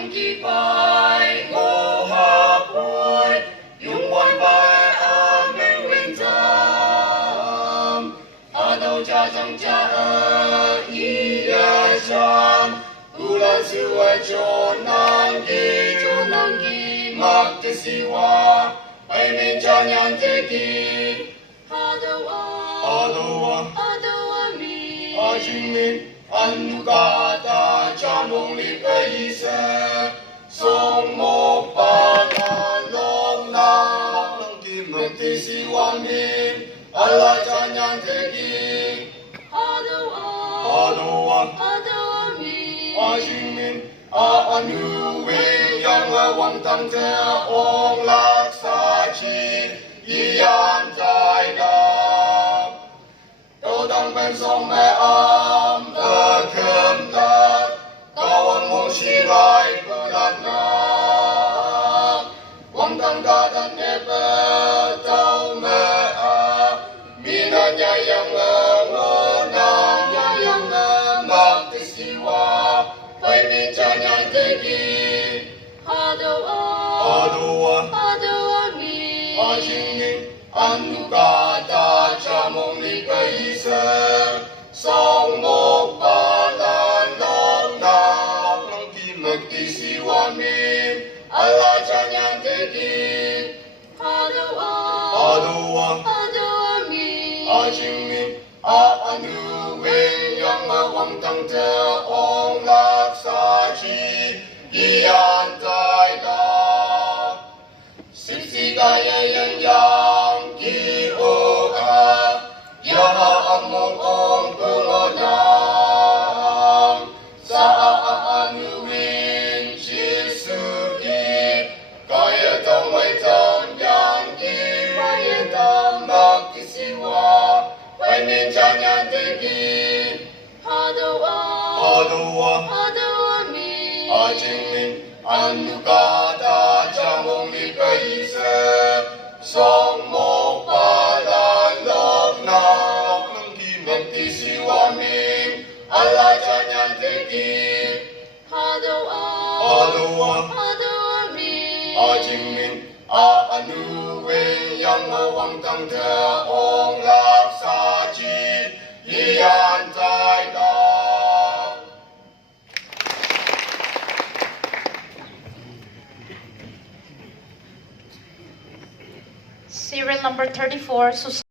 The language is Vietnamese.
tâm kỳ bài ngô hấp hôi yung quan bài an bên nguyên tâm ở đâu cha chẳng cha ở ý chan ulan siêu cho nan kỳ mặc te siwa ai nên cha nhan te kỳ Adawa mi Ajingmin Anukata Chamong li paisa Song mo palalong na Nang kimati siwang min Allah chanyan tegi Adawa mi Ajingmin Aanuwing yang awang tang te ong laksa chi Iyan tai da Tô tăng bên sông mẹ âm ta khâm ta Cao ơn mong si gai cơ đạt na Quang tăng ta đặt nè bè tao mẹ à Mi na nhà yang ngô na nhà yang Mạc tì si wa Phải mi cha nhan tê ki Adawa mi Ajingin Anukata chamong li paisa Song mo palalong na Nang kimagti siwa min Allah chanyan teki Adawa mi Ajingmin Aanuwing yang awang tang te ong laksa chi Iyan tai da Sipsi kaya yang ki o a Yaha among ong pungonang Sa aanuwing Jisui Kaya tong may tang yang ki Kaya tang magkisiwa May mincha nyan teki Adawa mi Ajingmin Anukata chamong li paisa Song mo palalong na Nang kimagti siwa min Allah chanyan teki Adawa mi Ajingmin Aanuwing yang awang tang te ong laksa chi Iyan tai da Serial number 34,